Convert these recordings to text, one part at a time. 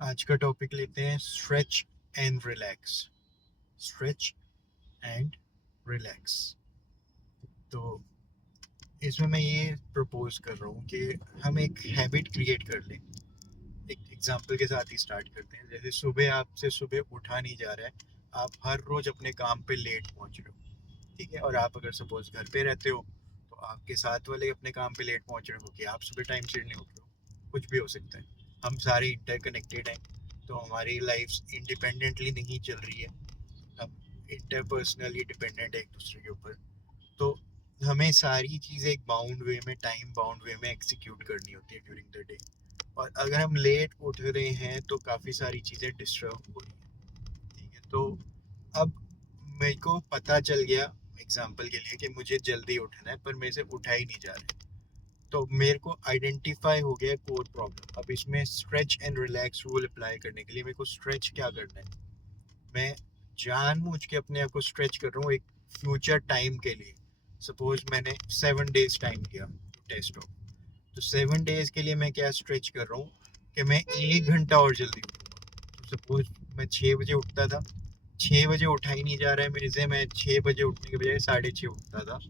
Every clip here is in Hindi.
आज का टॉपिक लेते हैं stretch and relax. Stretch and relax. तो इसमें मैं ये प्रपोज कर रहा हूँ कि हम एक हैबिट क्रिएट कर लें। एक एग्जांपल के साथ ही स्टार्ट करते हैं। जैसे सुबह आपसे सुबह उठा नहीं जा रहा है, आप हर रोज अपने काम पे लेट पहुंच रहे हो, ठीक है। और आप अगर सपोज घर पे रहते हो तो आपके साथ वाले अपने काम पे लेट पहुंच रहे हो कि आप सुबह टाइम से नहीं उठ रहे हो। कुछ भी हो सकता है। हम सारे इंटरकनेक्टेड हैं, तो हमारी लाइफ इंडिपेंडेंटली नहीं चल रही है। हम इंटरपर्सनली डिपेंडेंट है एक दूसरे के ऊपर। तो हमें सारी चीज़ें एक बाउंड वे में, टाइम बाउंड वे में एग्जीक्यूट करनी होती है ड्यूरिंग द डे। और अगर हम लेट उठ रहे हैं तो काफ़ी सारी चीज़ें डिस्टर्ब हो रही हैं, ठीक है। तो अब मेरे को पता चल गया एग्जाम्पल के लिए कि मुझे जल्दी उठना है, पर मेरे से उठा ही नहीं जा रहा है। तो मेरे को आइडेंटिफाई हो गया कोर प्रॉब्लम। अब इसमें stretch and relax rule apply करने के लिए मेरे को स्ट्रेच क्या करना है, मैं जानबूझ के अपने आप को स्ट्रेच कर रहा हूँ एक फ्यूचर टाइम के लिए। सपोज मैंने 7 डेज टाइम दिया टू टेस्ट ऑफ, तो 7 डेज के लिए मैं क्या स्ट्रेच कर रहा हूँ कि मैं 1 घंटा और जल्दी उठूंगा। तो सपोज मैं 6 बजे उठता था, 6 बजे उठा ही नहीं जा रहा है मेरे से। मैं 6 बजे उठने के बजाय 6:30 उठता था,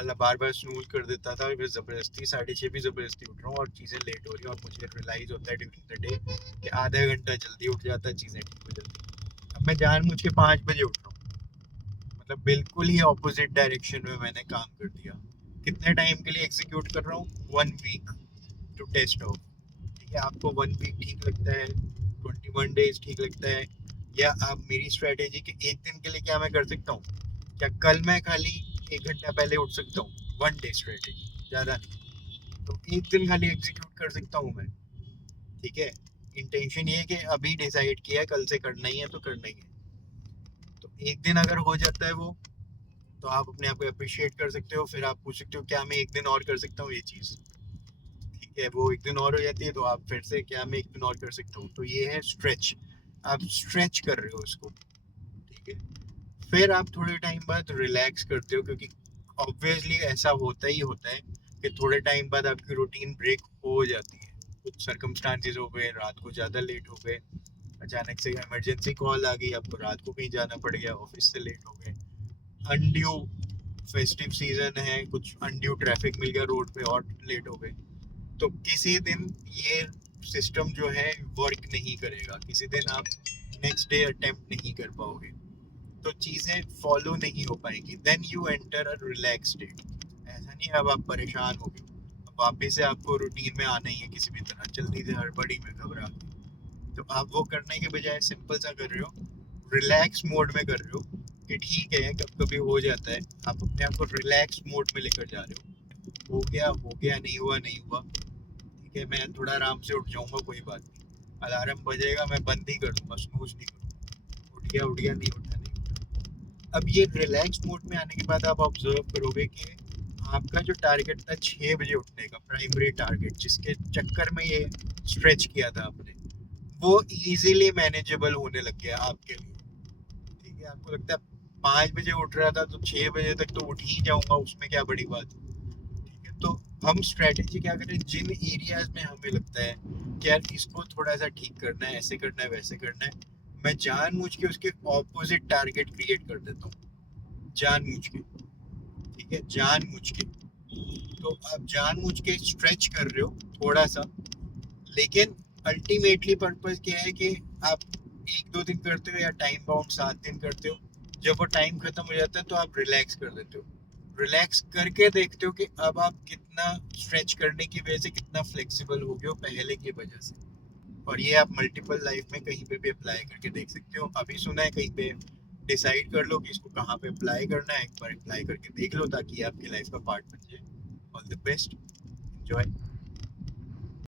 मतलब बार बार स्नूज कर देता था। फिर ज़बरदस्ती 6:30 भी ज़बरदस्ती उठ रहा हूँ और चीज़ें लेट हो रही हैं। और मुझे रियलाइज़ होता है ड्यूरिंग द डे कि आधा घंटा जल्दी उठ जाता है, चीज़ें ठीक हो जाती। अब मैं जानबूझ के 5 बजे उठ रहा हूँ, मतलब बिल्कुल ही ऑपोजिट डायरेक्शन में मैंने काम कर दिया। कितने टाइम के लिए एग्जीक्यूट कर रहा हूँ? 1 वीक टू टेस्ट आउट, ठीक है। आपको 1 वीक ठीक लगता है, 21 डेज ठीक लगता है, या आप मेरी स्ट्रेटेजी के एक दिन के लिए क्या मैं कर सकता हूँ? क्या कल मैं खाली 1 घंटा पहले उठ सकता हूँ? 1 डे स्ट्रेटेजी, ज़्यादा नहीं। तो एक दिन खाली एग्जीक्यूट कर सकता हूँ मैं, ठीक है। इंटेंशन ये है कि अभी डिसाइड किया है, कल से करना ही है तो करना ही है। तो एक दिन अगर हो जाता है वो, तो आप अपने आप को अप्रिशिएट कर सकते हो। फिर आप पूछ सकते हो क्या मैं एक दिन और कर सकता हूँ ये चीज़, ठीक है। वो एक दिन और हो जाती है तो आप फिर से क्या मैं एक दिन और कर सकता हूँ। तो ये है स्ट्रेच। आप स्ट्रेच कर रहे हो उसको, ठीक है। फिर आप थोड़े टाइम बाद रिलैक्स करते हो, क्योंकि ऑब्वियसली ऐसा होता ही होता है कि थोड़े टाइम बाद आपकी रूटीन ब्रेक हो जाती है। कुछ सर्कमस्टांसेस हो गए, रात को ज़्यादा लेट हो गए, अचानक से इमरजेंसी कॉल आ गई, आपको रात को कहीं जाना पड़ गया, ऑफिस से लेट हो गए, अनड्यू फेस्टिव सीजन है, कुछ अनड्यू ट्रैफिक मिल गया रोड पे और लेट हो गए। तो किसी दिन ये सिस्टम जो है वर्क नहीं करेगा, किसी दिन आप नेक्स्ट डे अटेम्प्ट नहीं कर पाओगे, तो चीज़ें फॉलो नहीं हो पाएंगी। Then you enter a relax state. ऐसा नहीं है अब आप परेशान हो गए, अब वापस से आपको रूटीन में आना ही है किसी भी तरह, जल्दी से हड़बड़ी में घबरा के। तो आप वो करने के बजाय सिंपल सा कर रहे हो, रिलैक्स मोड में कर रहे हो कि ठीक है कभी कभी हो जाता है। आप अपने आप को रिलैक्स मोड में लेकर जा रहे हो गया हो गया, नहीं हुआ नहीं हुआ, ठीक है। मैं थोड़ा आराम से उठ जाऊंगा, कोई बात नहीं। अलार्म बजेगा मैं बंद ही कर दूंगा, स्नूज नहीं करूंगा। उठ गया नहीं उठा नहीं उठा। अब ये रिलैक्स मोड में आने के बाद आप ऑब्जर्व करोगे कि आपका जो टारगेट था 6 बजे उठने का, प्राइमरी टारगेट जिसके चक्कर में ये स्ट्रेच किया था आपने, वो इजीली मैनेजेबल होने लग गया आपके लिए, ठीक है। आपको लगता है 5 बजे उठ रहा था तो 6 बजे तक तो उठ ही जाऊंगा, उसमें क्या बड़ी बात है, ठीक है। तो हम स्ट्रेटेजी क्या करें, जिन एरियाज में हमें लगता है कि यार इसको थोड़ा सा ठीक करना है, ऐसे करना है वैसे करना है, मैं जानबूझ के उसके ऑपोजिट टारगेट क्रिएट कर देता हूँ, जानबूझ के, ठीक है, जानबूझ के। तो आप जानबूझ के स्ट्रेच कर रहे हो थोड़ा सा, लेकिन अल्टीमेटली पर्पस क्या है कि आप 1-2 दिन करते हो या टाइम बाउंड 7 दिन करते हो। जब वो टाइम खत्म हो जाता है तो आप रिलैक्स कर देते हो। रिलैक्स करके देखते हो कि अब आप कितना स्ट्रेच करने की वजह से कितना फ्लेक्सिबल हो गए हो पहले की वजह से। और ये आप मल्टीपल लाइफ में कहीं पे भी अप्लाई करके देख सकते हो। अभी सुना है कहीं पे, डिसाइड कर लो कि इसको कहाँ पे अप्लाई करना है, एक बार अप्लाई करके देख लो ताकि ये आपकी लाइफ का पार्ट बन जाए। All the best, enjoy.